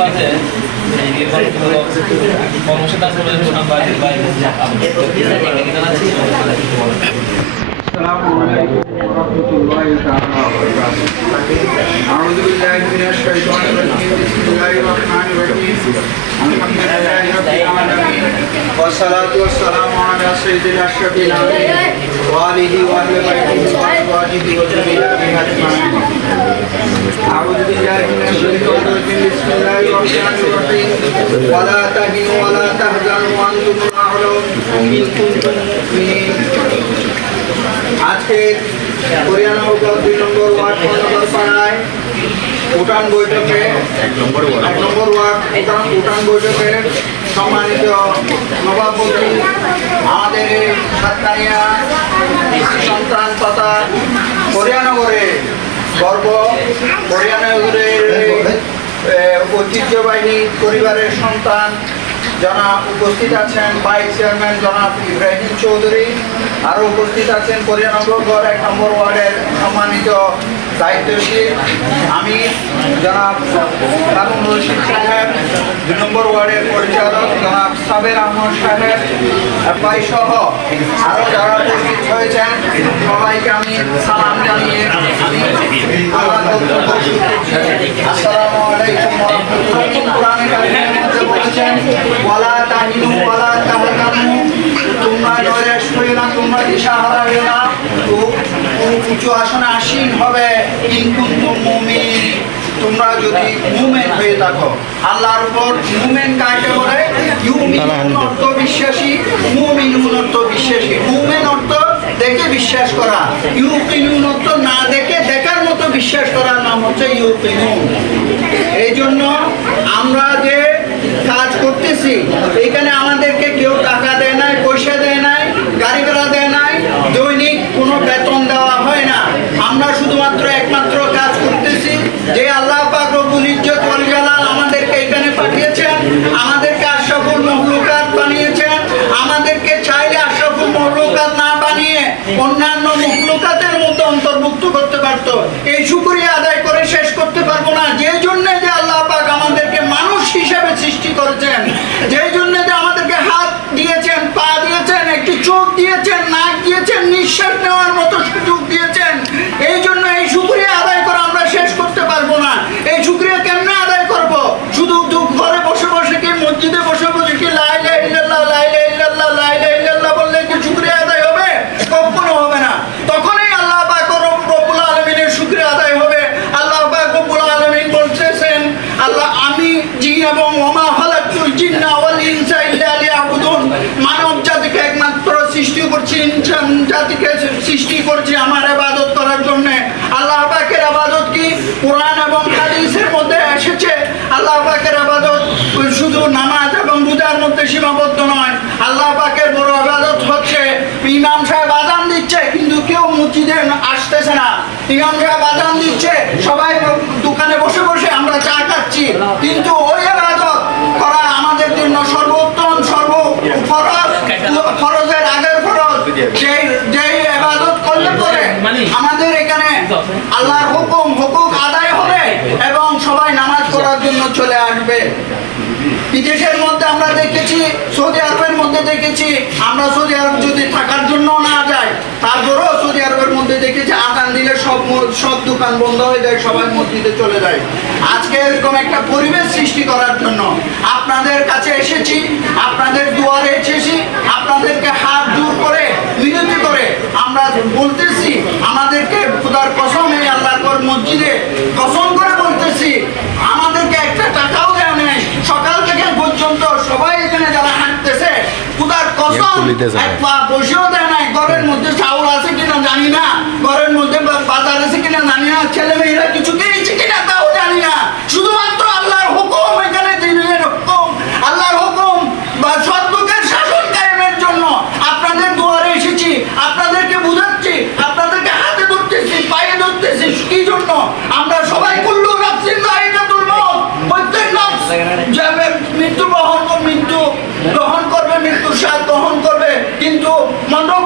মাঝে السلام عليكم ورحمة الله تعالى وبركاته أعوذ بالله من الشيطان الرجيم بسم الله الرحمن الرحيم الحمد لله رب العالمين والصلاة والسلام على سيد الأشرف الأولين وآله وأهل بيته وأزواجه وذريته أجمعين أعوذ بالله من الشيطان الرجيم بسم الله الرحمن الرحيم ولا تهنوا ولا تحزنوا وأنتم الأعلون إن كنتم مؤمنين আজকে হরিয়ানাগর দুই নম্বর ওয়ার্ড নগর পাড়ায় উঠান বৈঠকে এক নম্বর নম্বর ওয়ার্ড উঠান উঠান বৈঠকে সম্মানিত নবাবপতি আমাদের সাতকানিয়া সন্তান তথা হরিয়ানগরে গর্ব হরিয়ানগরের ঐতিহ্যবাহী পরিবারের সন্তান জনাব উপস্থিত আছেন ভাইস চেয়ারম্যান জনাব ইব্রাহিম চৌধুরী। আরও উপস্থিত আছেন করিয়ানগর এক নম্বর ওয়ার্ডের সম্মানিত দায়িত্বশীল আমি জনাব কারুন রশিদ সাহেব, দুই নম্বর ওয়ার্ডের পরিচালক জনাব সাবের আহমদ সাহেব ভাই সহ আরও যারা উপস্থিত হয়েছেন, সবাইকে আমি সালাম জানিয়ে আমি আমার বক্তব্য আসসালামু আলাইকুম তোমরা নৈরাশ হইও না, তোমরা দিশাহারা হইও না। তো উঁচু আসনে আসীন হবে মুমিন তোমরা যদি মুমেন হয়ে থাকো আল্লাহর উপর মুমেন কাকে বলে? অর্থ বিশ্বাসী মুমিনুন অর্থ বিশ্বাসী মুমেন অর্থ দেখে বিশ্বাস করা ইউকিনুন অর্থ না দেখে দেখার মতো বিশ্বাস করার নাম হচ্ছে ইউকিনুন। এই জন্য আমরা যে কাজ করতেছি এখানে আমাদেরকে কেউ টাকা দেয় নাই পয়সা দেয় নাই গাড়ি ভাড়া দেয় নাই দৈনিক কোনো বেতন দেওয়া হয় না আমরা শুধুমাত্র একমাত্র কাজ করতেছি যে আল্লাহ পাক রব্বুল ইজ্জত ওয়াল জালাল আমাদেরকে এখানে পাঠিয়েছেন আমাদেরকে আশরাফুল মহলুকাত বানিয়েছেন আমাদেরকে চাইলে আশরাফুল মহলুকাত না বানিয়ে অন্যান্য মহলুকাতের মধ্যে অন্তর্ভুক্ত করতে পারত এই শুকরিয়া আদায় করে শেষ করতে পারব না যে জন্য যে আল্লাহ পাক আমাদেরকে মানুষ হিসেবে সৃষ্টি করেছেন যে জন্য যে আমাদেরকে হাত দিয়েছেন পা দিয়েছেন একটি চোখ দিয়েছেন নাক দিয়েছেন নিঃশ্বাস নেওয়ার মতো সুযোগ দিয়েছেন এই জন্য এই শুকরিয়া আদায় করে আমরা শেষ করতে পারব না এই শুকরিয়া কেমনে আদায় করব শুধু দু- ঘরে বসে বসে কি মসজিদে বসে বসে কি লাই লাই ইল্লাল্লাহ লাই লাই ইল্লাল্লাহ লাই লাই ইল্লাল্লাহ বললে কি শুকরিয়া আদায় হবে কখনো হবে না তখনই আল্লাহ পাক রব- রব্বুল আলামিনের শুকরিয়া আদায় হবে আল্লাহ পাক রব্বুল আলামিন বলতেছেন আল্লাহ আমি জি এবং ওমা হালাকুল জিন্না ওয়াল ইনসা ইল্লা লিয়াবুদুন মানব জাতিকে একমাত্র সৃষ্টি করছি ইনসান জাতিকে সৃষ্টি করছি আমার ইবাদত করার জন্য আল্লাহ পাকের ইবাদত কি কোরআন এবং হাদিসের মধ্যে এসেছে আল্লাহ পাকের ইবাদত শুধু নামাজ এবং রোজার মধ্যে সীমাবদ্ধ নয়। আল্লাহ পাকের বড় ইবাদত হচ্ছে, ইমাম সাহেব আজান দিচ্ছে, কিন্তু কেউ মসজিদে আসতেছে না। ইমাম সাহেব আজান দিচ্ছে, সবাই দোকানে বসে বসে আমরা চা খাচ্ছি। কিন্তু ওই ইবাদত করা আমাদের জন্য সর্বোত্তম সর্ব ফরজ ফরজের আগের ফরজ। যেই যেই আবাদত করলে পরে আমাদের এখানে আল্লাহর হুকুম হুকুম আদায় হবে এবং সবাই নামাজ পড়ার জন্য চলে আসবে। বিদেশের মধ্যে আমরা দেখেছি, সৌদি আরবের মধ্যে দেখেছি, আমরা সৌদি আরব যদি থাকার জন্য না যাই তারপরেও সৌদি আরবের মধ্যে দেখেছি আদান দিলে সব সব দোকান বন্ধ হয়ে যায়, সবাই মসজিদে চলে যায়। আজকে এরকম একটা পরিবেশ সৃষ্টি করার জন্য আপনাদের কাছে এসেছি, আপনাদের দুয়ারে এসেছি, আপনাদেরকে হাত দূর করে বিনতি করে আমরা বলতেছি, আমাদেরকে খুদার কসম, এই আল্লাহর মসজিদে কসম করে বলতেছি আমাদেরকে একটা টাকাও দেওয়া নেই সকাল থেকে পর্যন্ত সবাই এখানে যারা হাঁটতেছে যাবে। বসেও দেয় নাই। ঘরের মধ্যে চাউল আছে কিনা জানি না। ঘরের মধ্যে বাজার আছে কিনা জানি না। ছেলে মেয়েরা কিছু কিনেছে কিনা তাও জানি না শুধুমাত্র আল্লাহর হুকুম এখানে দিনের হুকুম আল্লাহর হুকুম বা সৎলোকের শাসন কায়েমের জন্য আপনাদের দুয়ারে এসেছি আপনাদেরকে বুঝাচ্ছি আপনাদেরকে হাতে ধরতেছি পায়ে ধরতেছি কি জন্য আমরা সবাই কুল্লু নাফসিন যায়িকাতুল মউত প্রত্যেক নফস যাবে মৃত্যু বহন কর- মৃত্যু গ্রহণ করবে মৃত্যুর স্বাদ গ্রহণ করবে কিন্তু মন্ডপ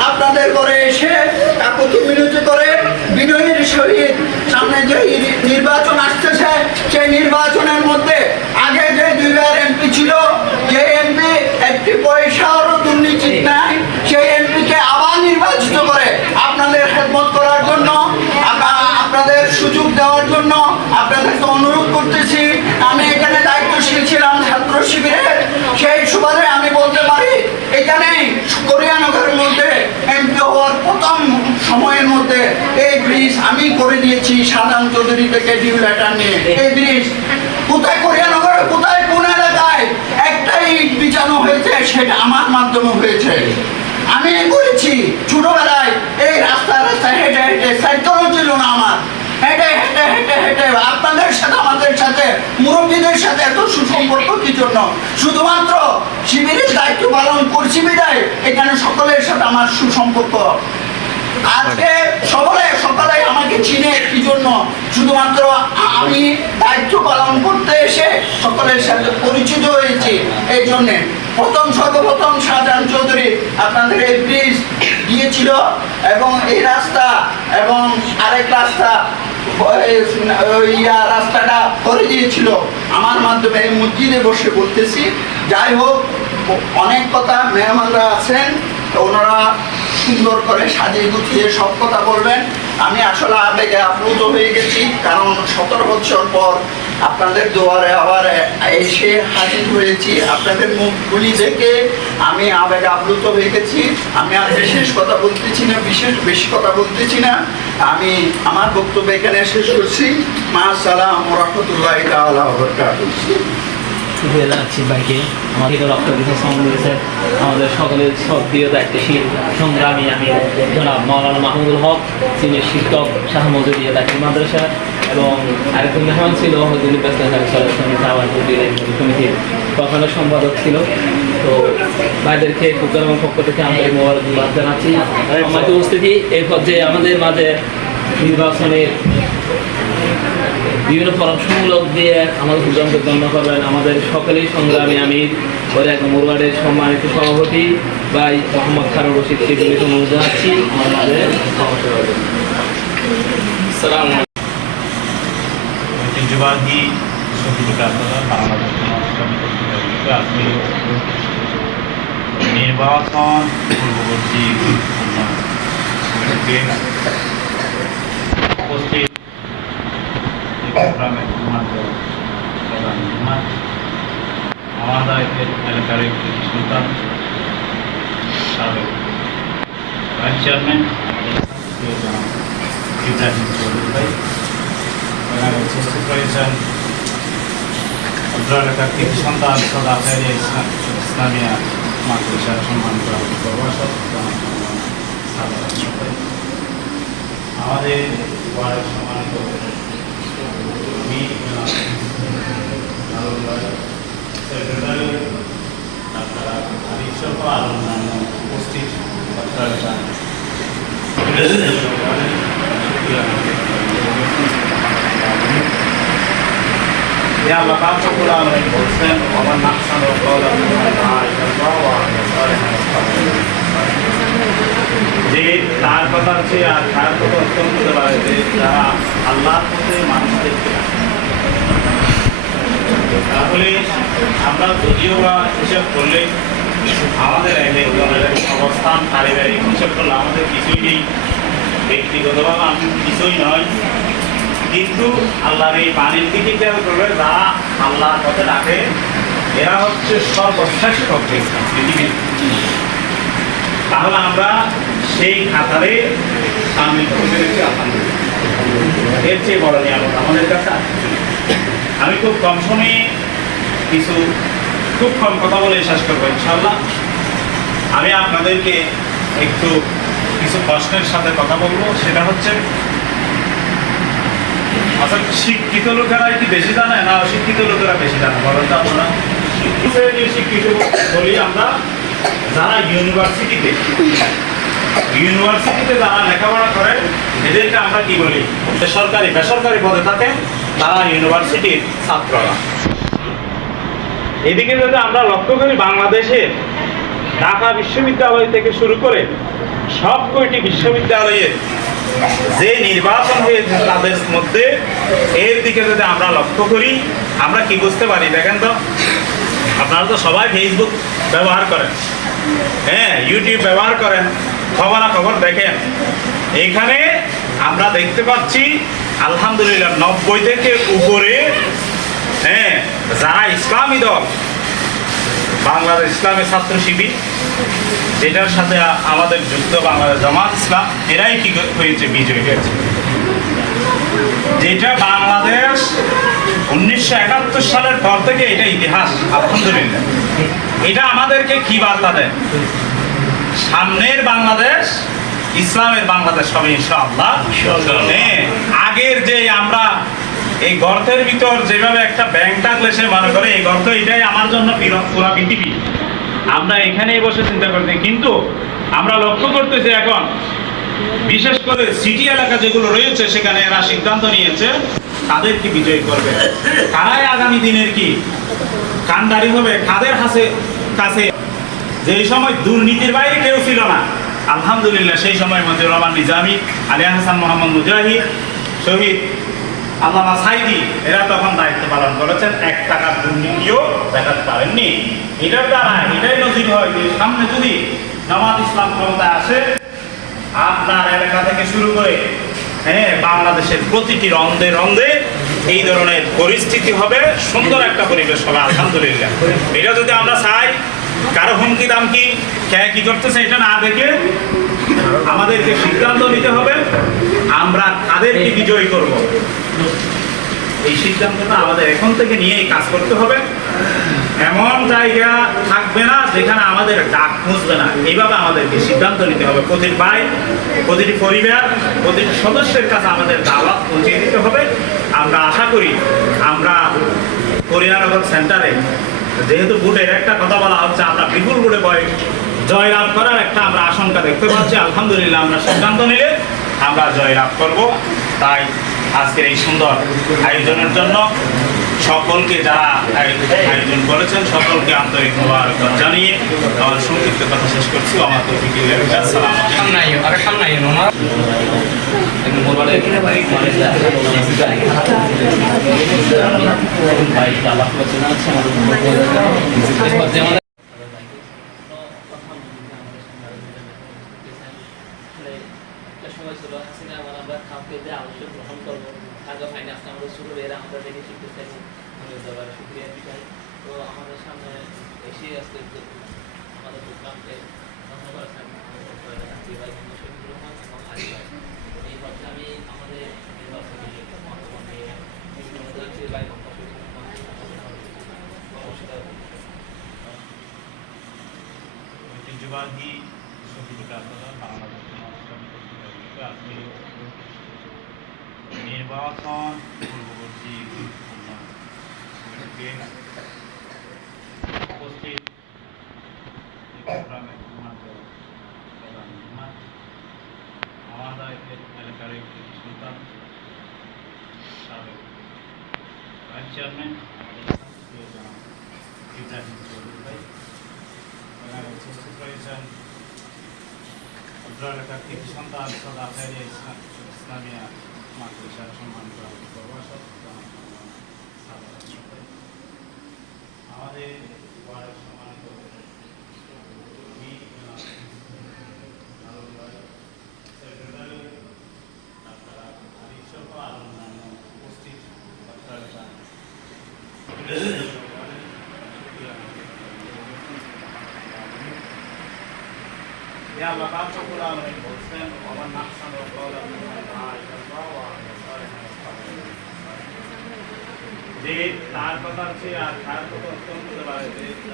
আপনাদের ঘরে এসে কাকুতি মিনতি করে বিনয়ের সহিত সামনে যে ই- নির্বাচন আসতেছে সেই নির্বাচনের মধ্যে আগে যে দুইবার এমপি ছিল যে এমপি একটি পয়সারও দুর্নীতি নাই সেই এমপিকে আবার নির্বাচিত করে আপনাদের খেদমত করার জন্য আপনা- আপনাদের সুযোগ দেওয়ার জন্য আপনাদেরকে অনুরোধ করতেছি আমি এখানে দায়িত্বশীল ছিলাম ছাত্র শিবিরের সেই সুবাদে আমি বলতে পারি এখানে কোরিয়ানগরের মধ্যে এমপি হওয়ার প্রথম সময়ের মধ্যে এই ব্রিজ আমি করে দিয়েছি সাধারণ চৌধুরী থেকে ডিউ লেটার নিয়ে। এই ব্রিজ কোথায় কোরিয়ানগরে, কোথায় কোন এলাকায়? একটাই বিছানো হয়েছে, সেটা আমার মাধ্যমে হয়েছে। আমি করেছি ছোটবেলায় এই রাস্তা রাস্তা হেঁটে হেঁটে সাইকেলও ছিল না আমার। হেঁটে হেঁটে হেঁটে হেঁটে আপনাদের সাথে আমাদের সাথে মুরব্বীদের সাথে এত সুসম্পর্ক কি জন্য? শুধুমাত্র শিবিরের দায়িত্ব পালন করছি বিদায় এখানে সকলের সাথে আমার সুসম্পর্ক। আজকে সকলে সকালে আমাকে চিনে কি জন্য? শুধুমাত্র আমি দায়িত্ব পালন করতে এসে সকলের সাথে পরিচিত হয়েছি। এই জন্যে প্রথম সর্বপ্রথম শাহজাহান চৌধুরী আপনাদের এই ব্রিজ দিয়েছিল এবং এই রাস্তা এবং আরেক রাস্তা রাস্তাটা করে দিয়েছিল আমার মাধ্যমে এই মসজিদে বসে বলতেছি, যাই হোক, অনেক কথা মেহমানরা আছেন ওনারা সুন্দর করে সাজিয়ে গুছিয়ে সব কথা বলবেন। আমি আসলে আবেগে আপ্লুত হয়ে গেছি, কারণ সতেরো বছর পর আপনাদের দুয়ারে আবার এসে হাজির হয়েছি। আপনাদের মুখগুলি দেখে আমি আবেগে আপ্লুত হয়ে গেছি। আমি আর বিশেষ কথা বলতেছি না, বিশেষ বেশি কথা বলতেছি না। আমি আমার বক্তব্য এখানে শেষ করছি। মা, সালাম রহমতুল্লাহ সময় দিয়েছে আমাদের সকলের সক্রিয় দায়িত্বশীল, সংগ্রামী আমি জনাব মৌলানা মাহমুদুল হক তিনি শিক্ষক শাহ মজুরিয়া মাদ্রাসা এবং আরেকজন মেহমান ছিল হজুল সমিতি আবার কমিটির কখনো সম্পাদক ছিল। তো ভাইদেরকে কুকার পক্ষ থেকে আমাদের মোবারকবাদ জানাচ্ছি। আমার উপস্থিতি, এই পর্যায়ে আমাদের মাঝে নির্বাচনের বিভিন্ন পরামর্শমূলক দিয়ে আমাদের প্রোগ্রামকে গণ্য করবেন আমাদের সকলেই সংগ্রামী আমি ওর এক ওয়ার্ডের সম্মানিত সভাপতি ভাই মোহাম্মদ খারুর রশিদ সিদ্দিক অনুরোধ জানাচ্ছি। আমাদের সালাম বাংলাদেশ সমাজকর্মী কর্তৃক আজকে নির্বাচন পূর্ববর্তী কমিটিকে উপস্থিত প্রোগ্রামের প্রধান মেহমান আমাদের এলাকার একটি সুলতান সাবেক ভাইস চেয়ারম্যান ইব্রাহিম চৌধুরী ভাই। এলাকার কৃতি সন্তান সদা ফেরিয়া ইসলাম ইসলামিয়া মাদ্রাসার সম্মানিত প্রভাষক। আমাদের সম্মানিত সেক্রেটারি আপনারা সহ আরও অন্যান্য উপস্থিত এলাকার يا الله قام شكر الله من بوسن ومن أحسن قولا ممن دعا إلى الله وعمل صالحا যে তার কথা হচ্ছে আর তার কথা অত্যন্ত হতে পারে যে যারা আল্লাহর মধ্যে মানুষদেরকে তাহলে আমরা যদিও বা হিসাব করলে আমাদের এক একজনের অবস্থান পারিবারিক হিসাব করলে আমাদের কিছুই নেই ব্যক্তিগতভাবে আমি কিছুই নয় কিন্তু আল্লাহর এই পানির দিকে খেয়াল করবে যারা আল্লাহর পথে রাখে, এরা হচ্ছে সর্বশ্রেষ্ঠ পৃথিবীর। তাহলে আমরা সেই খাতারে সামিল করে রেখেছি আলহামদুলিল্লাহ। এর চেয়ে বড় নিয়ামত আমাদের কাছে। আমি খুব কম সময়ে কিছু, খুব কম কথা বলে শেষ করব ইনশাল্লাহ আমি আপনাদেরকে একটু কিছু প্রশ্নের সাথে কথা বলব, সেটা হচ্ছে আচ্ছা শিক্ষিত লোকেরা কি বেশি জানে? না, অশিক্ষিত লোকেরা বেশি জানে বলেন তো আপনারা শিক্ষিত বলি আমরা যারা ইউনিভার্সিটিতে ইউনিভার্সিটিতে যারা লেখাপড়া করে, এদেরকে আমরা কি বলি? সরকারি, বেসরকারি পদে থাকে, তারা ইউনিভার্সিটির ছাত্ররা। এদিকে যদি আমরা লক্ষ্য করি বাংলাদেশের ঢাকা বিশ্ববিদ্যালয় থেকে শুরু করে সব কয়টি বিশ্ববিদ্যালয়ে যে নির্বাচন হয়েছে তাদের মধ্যে, এর দিকে যদি আমরা লক্ষ্য করি, আমরা কি বুঝতে পারি দেখেন তো? আপনারা তো সবাই ফেসবুক ব্যবহার করেন। হ্যাঁ ইউটিউব ব্যবহার করেন, খবরাখবর দেখেন। এখানে আমরা দেখতে পাচ্ছি, আলহামদুলিল্লাহ নব্বই থেকে উপরে হ্যাঁ যারা ইসলামী দল বাংলাদেশ ইসলামী ছাত্র শিবির যেটার সাথে আমাদের যুক্ত বাংলাদেশ জামাত ইসলাম এরাই কি হয়েছে বিজয়ী হয়েছে। যেটা বাংলাদেশ উনিশশো একাত্তর সালের পর থেকে এটা ইতিহাস আলহামদুলিল্লাহ। এটা আমাদেরকে কি বার্তা দেয়? সামনের বাংলাদেশ ইসলামের বাংলাদেশ হবে ইনশাআল্লাহ। আগের যে আমরা এই গর্তের ভিতর যেভাবে একটা ব্যাংক থাকলে সে মনে করে, এই গর্ত এটাই আমার জন্য পুরা পৃথিবী। আমরা এখানেই বসে চিন্তা করতে কিন্তু আমরা লক্ষ্য করতেছি এখন, বিশেষ করে সিটি এলাকা যেগুলো রয়েছে, সেখানে এরা সিদ্ধান্ত নিয়েছে তাদেরকে বিজয়ী করবে? তারাই আগামী দিনের কি? কান্ডারি হবে, কাদের হাসে, কাছে? যে সময় দুর্নীতির বাইরে কেউ ছিল না, আলহামদুলিল্লাহ সেই সময় মঞ্জুর রহমান নিজামী আলিয়া হাসান মোহাম্মদ মুজাহিদ, শহীদ আল্লামা সাইদি, এরা তখন দায়িত্ব পালন করেছেন, এক টাকার দুর্নীতিও দেখাতে পারেননি। এটার দ্বারা এটাই নজির হয় যে সামনে যদি জামাত ইসলাম ক্ষমতায় আসে, আপনার এলাকা থেকে শুরু করে হ্যাঁ বাংলাদেশের প্রতিটি রন্ধে রন্ধে এই ধরনের পরিস্থিতি হবে, সুন্দর একটা পরিবেশ হবে, আলহামদুলিল্লাহ। এটা যদি আমরা চাই, কারও হুমকি দামকি, কে কি করতেছে এটা না দেখে আমাদেরকে সিদ্ধান্ত নিতে হবে, আমরা কাদেরকে বিজয়ী করব? এই সিদ্ধান্তটা আমাদের এখন থেকে নিয়েই কাজ করতে হবে। এমন জায়গা থাকবে না যেখানে আমাদের ডাক মুছবে না। এইভাবে আমাদেরকে সিদ্ধান্ত নিতে হবে। প্রতিটি ভাই, প্রতিটি পরিবার, প্রতিটি সদস্যের কাছে আমাদের দাওয়াত পৌঁছে দিতে হবে। আমরা আশা করি আমরা কোরিয়ানগর সেন্টারে যেহেতু ভোটের একটা কথা বলা হচ্ছে, আমরা বিপুল ভোটে বয় জয়লাভ করার একটা আমরা আশঙ্কা দেখতে পাচ্ছি। আলহামদুলিল্লাহ আমরা সিদ্ধান্ত নিলে আমরা জয়লাভ করব। তাই আজকের এই সুন্দর আয়োজনের জন্য সকলকে যারা আয়োজন করেছেন সকলকে আন্তরিক মোবারকবাদ জানিয়ে আমার সংক্ষিপ্ত কথা শেষ করছি। আমার তো ফিকির আসসালাম সামনে আইও আরে সামনে আইও না বাইকটা আলাপ করতে আছে আমাদের একটা সময় ছিল হাসিনা আমার আমরা কাউকে যে আলোচনা গ্রহণ করব। আগে ফাইন্যান্স আমাদের শুরু এরা আমরা দেখে শিখতে চাইছি আমি সবার শুক্রিয়া দিতে তো আমাদের সামনে এসে আসতে আমাদের প্রোগ্রামকে ধন্যবাদ এই পথে আমি আমাদের নির্বাচনী মতামত নিয়ে কর্তৃক আজকে নির্বাচন পূর্ববর্তী গুরুত্বপূর্ণ বৈঠকে উপস্থিত চট্টগ্রামের একমাত্র প্রধান মেহমান আমাদের এলাকার একটি সুলতান সাবেক ভাইস চেয়ারম্যান আমাদের প্রিয় জনাব ইব্রাহিম চৌধুরী ভাই এখানে উপস্থিত রয়েছেন এলাকার কৃতি সন্তান সদা ইসলাম ইসলামিয়া মাদ্রাসার সম্মানিত। আমাদের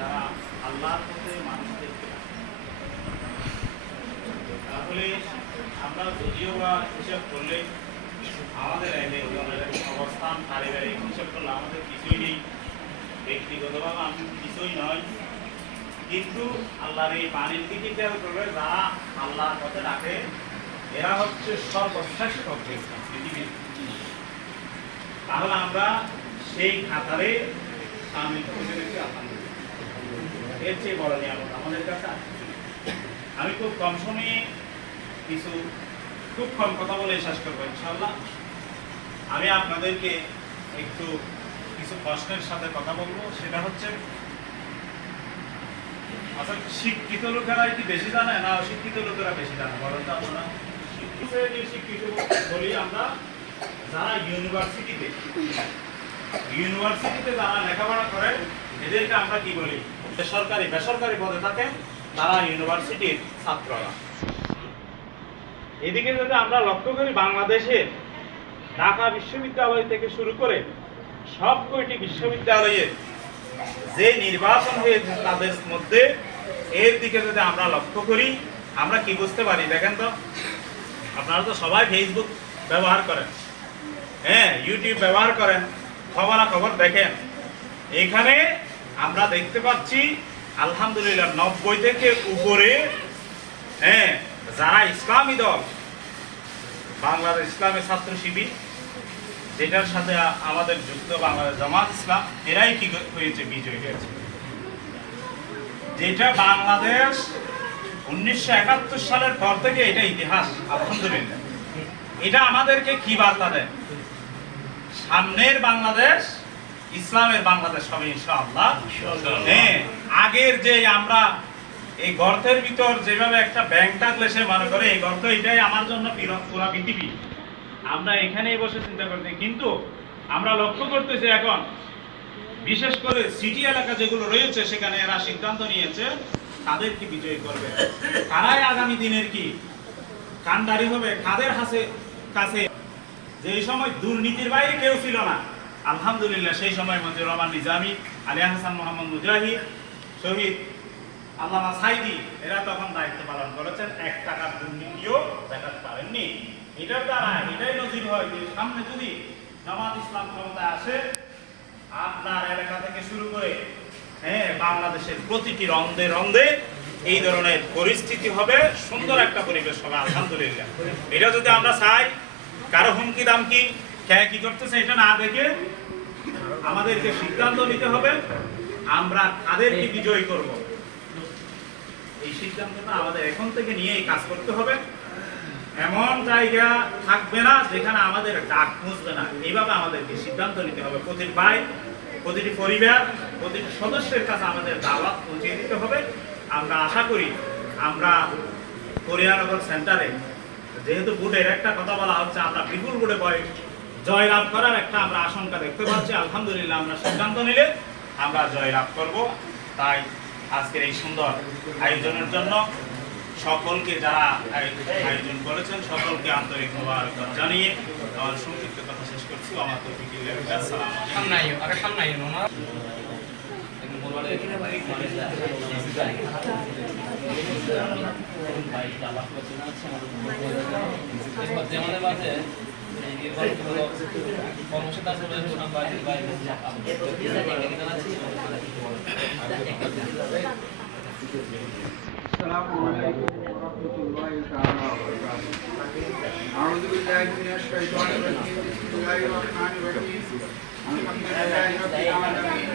যারা আল্লাহর মধ্যে মানুষদেরকে তাহলে আমরা যদিও বা হিসাব করলে আমাদের অবস্থান পারিবারিক হিসাব করলে আমাদের কিছুই নেই ব্যক্তিগতভাবে আমি কিছুই নয় কিন্তু আল্লাহর এই পানির দিকে খেয়াল করবে যারা আল্লাহর পথে রাখে এরা হচ্ছে সর্বশ্রেষ্ঠ পৃথিবীর তাহলে আমরা সেই খাতারে সামনে এর চেয়ে বড় নিয়ামত আমাদের কাছে। আমি খুব কম সময়ে কিছু, খুব কম কথা বলে শেষ করব ইনশাল্লাহ আমি আপনাদেরকে একটু কিছু প্রশ্নের সাথে কথা বলব। সেটা হচ্ছে আচ্ছা শিক্ষিত লোকেরা কি বেশি জানে না অশিক্ষিত লোকেরা বেশি জানে? বলেন তো আপনারা। শিক্ষিত বলি আমরা, যারা ইউনিভার্সিটিতে ইউনিভার্সিটিতে যারা লেখাপড়া করেন এদেরকে আমরা কি বলি? বেসরকারি বেসরকারি পদে থাকে তারা ইউনিভার্সিটির ছাত্ররা। এদিকে যদি আমরা লক্ষ্য করি বাংলাদেশের ঢাকা বিশ্ববিদ্যালয় থেকে শুরু করে সব কয়টি বিশ্ববিদ্যালয়ে যে নির্বাচন হয়েছে তাদের মধ্যে, এর দিকে যদি আমরা লক্ষ্য করি, আমরা কি বুঝতে পারি দেখেন তো? আপনারা তো সবাই ফেসবুক ব্যবহার করেন। হ্যাঁ ইউটিউব ব্যবহার করেন, খবরাখবর দেখেন। এখানে আমরা দেখতে পাচ্ছি, আলহামদুলিল্লাহ, নব্বই থেকে উপরে হ্যাঁ যারা ইসলামী দল, বাংলাদেশ ইসলামী ছাত্র শিবির, যেটার সাথে আমাদের যুক্ত বাংলাদেশ জামাত ইসলাম, এরাই কি হয়েছে, বিজয়ী হয়েছে। যেটা বাংলাদেশ উনিশশো একাত্তর সালের পর থেকে এটা ইতিহাস, আলহামদুলিল্লাহ। এটা আমাদেরকে কি বার্তা দেয়? সামনের বাংলাদেশ ইসলামের বাংলাদেশ হবে ইনশাআল্লাহ। হ্যাঁ আগের যে আমরা এই গর্তের ভিতর যেভাবে একটা ব্যাংক থাকলে সে মনে করে এই গর্ত এটাই আমার জন্য পির- পৃথিবী। আমরা এখানেই বসে চিন্তা করতে কিন্তু আমরা লক্ষ্য করতেছি এখন বিশেষ করে সিটি এলাকা যেগুলো রয়েছে সেখানে এরা সিদ্ধান্ত নিয়েছে তাদের কি বিজয়ী করবে? তারাই আগামী দিনের কি? কান্ডারি হবে। কাদের হাসে কাছে? যে সময় দুর্নীতির বাইরে কেউ ছিল না। আলহামদুলিল্লাহ, সেই সময় মঞ্জুর রহমান নিজামী আলিয়া হাসান মোহাম্মদ মুজাহিদ শহীদ আল্লামা সাইদি, এরা তখন দায়িত্ব পালন করেছেন। এক টাকার দুর্নীতিও দেখাতে পারেননি। এটার দ্বারা এটাই নজির হয় যে, সামনে যদি জামাত ইসলাম ক্ষমতায় আসে, আপনার এলাকা থেকে শুরু করে হ্যাঁ বাংলাদেশের প্রতিটি রন্ধে রন্ধে এই ধরনের পরিস্থিতি হবে। সুন্দর একটা পরিবেশ হবে, আলহামদুলিল্লাহ। এটা যদি আমরা চাই, কারও হুমকি দাম কি কে কি করতেছে, এটা না দেখে আমাদেরকে সিদ্ধান্ত নিতে হবে। আমরা কাদেরকে বিজয় করব? এই সিদ্ধান্তটা আমাদের এখন থেকে নিয়েই কাজ করতে হবে। এমন জায়গা থাকবে না যেখানে আমাদের ডাক মুছবে না। এইভাবে আমাদেরকে সিদ্ধান্ত নিতে হবে। প্রতিটি ভাই প্রতিটি পরিবার প্রতিটি সদস্যের কাছে আমাদের দাওয়াত পৌঁছে দিতে হবে। আমরা আশা করি আমরা কোরিয়ানগর সেন্টারে যেহেতু বুটের একটা কথা বলা হচ্ছে আমরা বিপুল বুটে বয় জয়লাভ করার একটা আমরা আশঙ্কা দেখতে পাচ্ছি। আলহামদুলিল্লাহ আমরা সিদ্ধান্ত নিলে আমরা জয়লাভ করব। তাই আজকের এই সুন্দর আয়োজনের জন্য সকলকে যারা আয়- আয়োজন করেছেন সকলকে আন্তরিক মোবারকবাদ জানিয়ে আমার সংক্ষিপ্ত কথা শেষ করছি। আমার তো আমাদের মাঝে السلام عليكم ورحمة الله تعالى وبركاته أعوذ بالله من الشيطان الرجيم بسم الله الرحمن الرحيم الحمد لله رب العالمين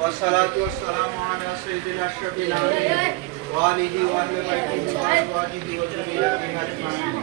والصلاة والسلام على سيد الأشرف العالمين وآله وأهل بيته وأزواجه وذريته أجمعين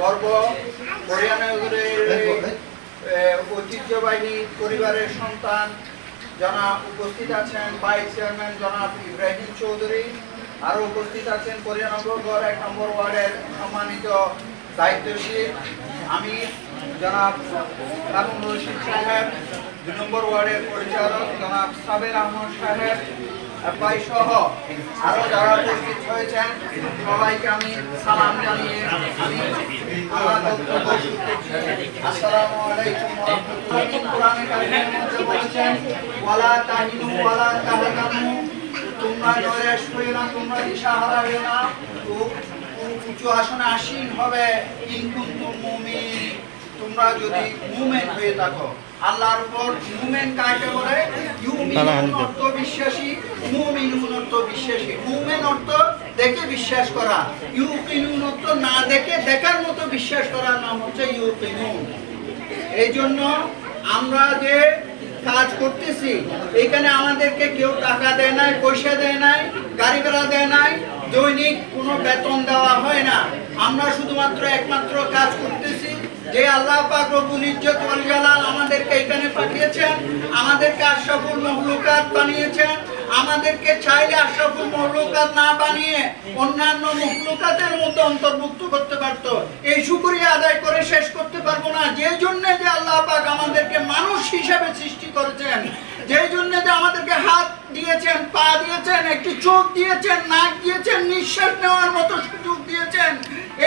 গর্ব হরিয়ানগরের ঐতিহ্যবাহী পরিবারের সন্তান জনাব উপস্থিত আছেন, ভাইস চেয়ারম্যান জনাব ইব্রাহিম চৌধুরী। আরও উপস্থিত আছেন করিয়ানগর এক নম্বর ওয়ার্ডের সম্মানিত দায়িত্বশীল আমি জনাব কারুন রশিদ সাহেব, দুই নম্বর ওয়ার্ডের পরিচালক জনাব সাবের আহমদ সাহেব ভাই উপস্থিত হয়েছেন, সবাইকে আমি তোমরা নৈরাশ হইও না, তোমরা দিশাহারা হইও না। উঁচু আসনে আসীন হবে মুমিন। তোমরা যদি মুমেন হয়ে থাকো। আল্লাহর উপর মুমেন কাকে বলে? অর্থ বিশ্বাসী মুমিনুন অর্থ বিশ্বাসী মুমেন অর্থ দেখে বিশ্বাস করা। ইউকিনুন অর্থ না দেখে দেখার মতো বিশ্বাস করার নাম হচ্ছে ইউকিনুন। এই জন্য আমরা যে কাজ করতেছি এখানে আমাদেরকে কেউ টাকা দেয় নাই পয়সা দেয় নাই গাড়ি ভাড়া দেয় নাই দৈনিক কোনো বেতন দেওয়া হয় না। আমরা শুধুমাত্র একমাত্র কাজ করতেছি যে আল্লাহ পাক ইজ্জত ওয়াল জালাল আমাদেরকে এখানে পাঠিয়েছেন, আমাদেরকে আশরাফুল মখলুকাত বানিয়েছেন, আমাদেরকে চাইলে আশরাফুল মখলুকাত না বানিয়ে অন্যান্য মখলুকাতের মধ্যে অন্তর্ভুক্ত করতে পারত। এই শুকরিয়া আদায় করে শেষ করতে পারব না। যে জন্য যে আল্লাহ পাক আমাদেরকে মানুষ হিসেবে সৃষ্টি করেছেন, যে জন্য যে আমাদেরকে হাত দিয়েছেন, পা দিয়েছেন, একটি চোখ দিয়েছেন, নাক দিয়েছেন, নিঃশ্বাস নেওয়ার মতো সুযোগ দিয়েছেন,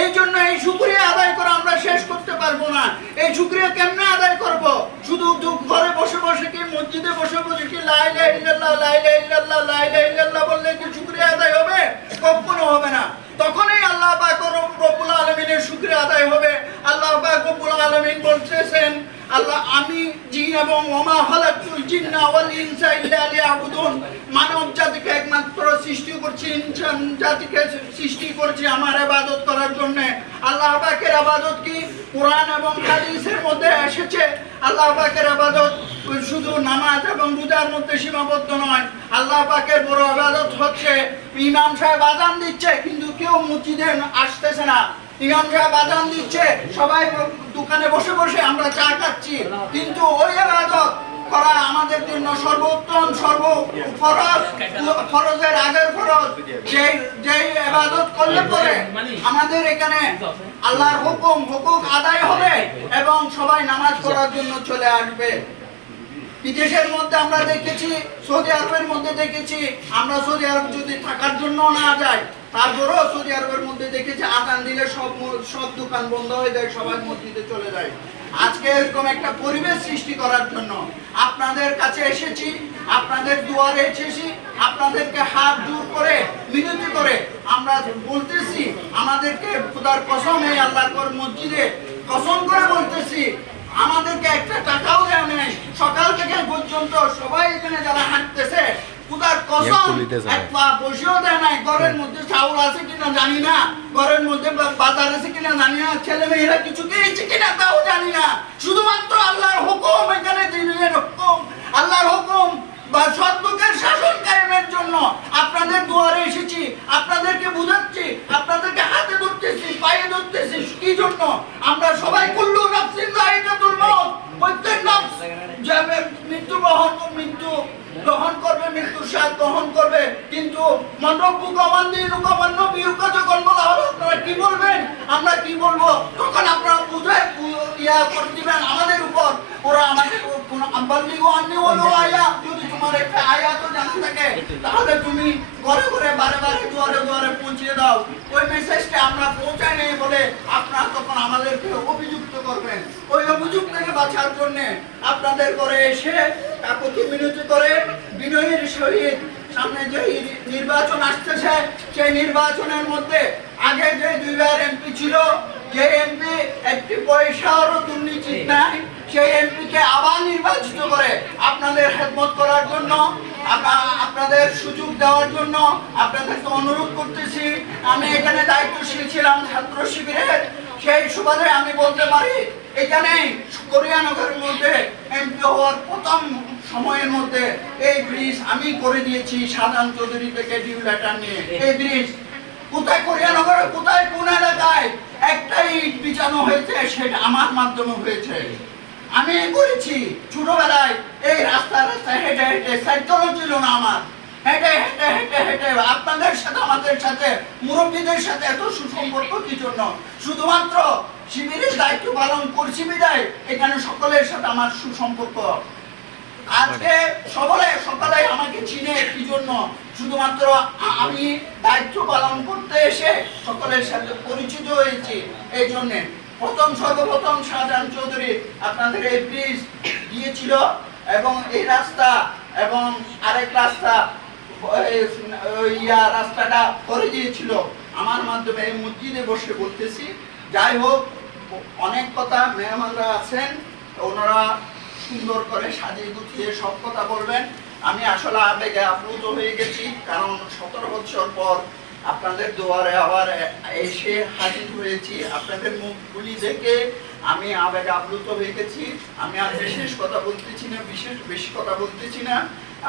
এই জন্য এই শুকরিয়া আদায় করে আমরা শেষ করতে পারব না। এই শুক্রিয়া কেমনে আদায় করব? শুধু ঘরে বসে বসে কি মসজিদে বসে বসে কি লাই লাই ইল্লাল্লাহ লাই লাই ইল্লাল্লাহ লাই লাই ইল্লাল্লাহ বললে কি শুক্রিয়া আদায় হবে? কখনো হবে না। তখনই আল্লাহ পাক রব- রব্বুল আলামিনের শুক্রিয়া আদায় হবে। আল্লাহ পাক রব্বুল আলামিন বলতেছেন আল্লাহ, আমি জিন এবং ওমা খালাকুল জিন্না ওয়াল ইনসা মানব জাতিকে একমাত্র সৃষ্টি করছি, ইনসান জাতিকে সৃষ্টি করছি আমার ইবাদত করার জন্য। আল্লাহ পাকের ইবাদত কি? কোরআন এবং হাদিসের মধ্যে এসেছে। আল্লাহ পাকের ইবাদত শুধু নামাজ এবং রোজার মধ্যে সীমাবদ্ধ নয়। আল্লাহ পাকের বড় ইবাদত হচ্ছে, ইমাম সাহেব আজান দিচ্ছে, কিন্তু কেউ মসজিদে আসতেছে না। ইমাম সাহেব দিচ্ছে। সবাই দোকানে বসে বসে আমরা চা খাচ্ছি। কিন্তু ওই ইবাদত করা আমাদের জন্য সর্বোত্তম, সর্ব ফরজ, ফরজের আগের ফরজ। যে যে ইবাদত করলে পরে আমাদের এখানে আল্লাহর হুকুম হুকুম আদায় হবে এবং সবাই নামাজ পড়ার জন্য চলে আসবে। বিদেশের মধ্যে আমরা দেখেছি, সৌদি আরবের মধ্যে দেখেছি, আমরা সৌদি আরব যদি থাকার জন্য না যাই তারপরেও সৌদি আরবের মধ্যে দেখেছি আদান দিলে সব সব দোকান বন্ধ হয়ে যায়, সবাই মসজিদে চলে যায়। আজকে এরকম একটা পরিবেশ সৃষ্টি করার জন্য আপনাদের কাছে এসেছি, আপনাদের দুয়ারে এসেছি, আপনাদেরকে হাত দূর করে, মিনতি করে আমরা বলতেছি, আমাদেরকে খুদার কসম, এই আল্লাহর মসজিদে কসম করে বলতেছি, আমাদেরকে একটা টাকাও দেয় নেই। সকাল থেকে পর্যন্ত সবাই এখানে যারা হাঁটতেছে খুদার কসম এক পা পয়সাও দেয় নাই ঘরের মধ্যে চাউল আছে কিনা জানি না ঘরের মধ্যে বাজার আছে কিনা জানি না ছেলে মেয়েরা কিছু খেয়েছে কিনা তাও জানি না। শুধুমাত্র আল্লাহর হুকুম এখানে দিনের হুকুম। আল্লাহর হুকুম বা সৎপক্ষের শাসন কায়েমের জন্য আপনাদের দুয়ারে এসেছি আপনাদেরকে বুঝাচ্ছি আপনাদেরকে হাতে ধরতেছি পায়ে ধরতেছি কি জন্য? আমরা সবাই কুল্লু নাফসিন যায়িকাতুল মউত প্রত্যেক নফস মৃত্যু গ্রহণ মৃত্যু গ্রহণ করবে মৃত্যুর স্বাদ গ্রহণ করবে। কিন্তু কমান বলা হবে। আপনারা কি বলবেন? আমরা কি বলব? তখন আপনারা ইয়া করে দিবেন আমাদের উপর। ওরা আয়া। যদি তোমার একটা আয়াত জানা থাকে, তাহলে তুমি ঘরে ঘরে বারে বারে দুয়ারে দুয়ারে পৌঁছিয়ে দাও। ওই মেসেজটা আমরা পৌঁছাই নেই বলে আপনারা তখন আমাদেরকে অভিযুক্ত করবেন। ওই অভিযুক্ত থেকে বাঁচার জন্য আপনাদের ঘরে এসে কাকুতি মিনতি করে বিনয়ের সহিত সামনে যে নির্বাচন আসতেছে, সেই নির্বাচনের মধ্যে আগে যে দুইবার এমপি ছিল, যে এমপি একটি পয়সারও দুর্নীতি নাই, সেই এমপিকে আবার নির্বাচিত করে আপনাদের হেদমত করার জন্য আপনাদের সুযোগ দেওয়ার জন্য আপনাদেরকে অনুরোধ করতেছি। আমি এখানে দায়িত্বশীল ছিলাম ছাত্র শিবিরের। সেই সুবাদে আমি বলতে পারি এখানে কোরিয়ানগরের মধ্যে এমপি হওয়ার প্রথম সময়ের মধ্যে এই ব্রিজ আমি করে দিয়েছি সাধারণ চৌধুরী থেকে ডিউ লেটার নিয়ে। এই ব্রিজ কোথায় কোরিয়ানগরে, কোথায় কোন এলাকায়? একটাই ইট বিছানো হয়েছে, সেটা আমার মাধ্যমে হয়েছে। আমি করেছি ছোটবেলায় এই রাস্তা রাস্তায় হেঁটে হেঁটে, সাইকেলও ছিল না আমার। হেঁটে হেঁটে হেঁটে হেঁটে আপনাদের সাথে, আমাদের সাথে, মুরব্বীদের সাথে এত সুসম্পর্ক কি জন্য? শুধুমাত্র শিবিরের দায়িত্ব পালন করছি বিদায়, এখানে সকলের সাথে আমার সুসম্পর্ক। আজকে সকলে, সকালে আমাকে চিনে কি জন্য? শুধুমাত্র আমি দায়িত্ব পালন করতে এসে সকলের সাথে পরিচিত হয়েছি। এই জন্যে প্রথম, সর্বপ্রথম শাহজাহান চৌধুরী আপনাদের এই ব্রিজ দিয়েছিল এবং এই রাস্তা এবং আরেক রাস্তা ইয়া রাস্তাটা করে দিয়েছিল। আমার মাধ্যমে এই মসজিদে বসে বলতেছি। যাই হোক, অনেক কথা মেহমানরা আছেন, ওনারা সুন্দর করে সাজিয়ে গুছিয়ে সব কথা বলবেন। আমি আসলে আবেগে আপ্লুত হয়ে গেছি, কারণ সতেরো বছর পর আপনাদের দুয়ারে আবার এসে হাজির হয়েছি। আপনাদের মুখগুলি দেখে আমি আবেগে আপ্লুত হয়ে গেছি। আমি আর বিশেষ কথা বলতেছি না, বিশেষ বেশি কথা বলতেছি না।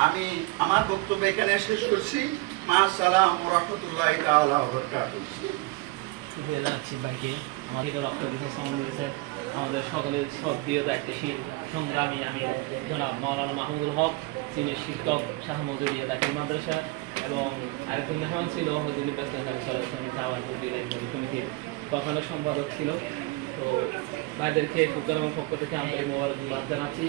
আমি আমার বক্তব্য এখানে শেষ করছি। মা, সালাম রহমতুল্লাহ দিয়েছে আমাদের সকলের সক্রিয় দায়িত্বশীল। সংগ্রামী আমি জনাব মাওলানা মাহমুদুল হক তিনি শিক্ষক শাহ মজুরিয়া দাখিল মাদ্রাসা এবং আরেকজন মেহমান ছিল হজুল কমিটির কখনো সম্পাদক ছিল। তো ভাইদেরকে ফুকার পক্ষ থেকে আমাদের মোবাইল জানাচ্ছি।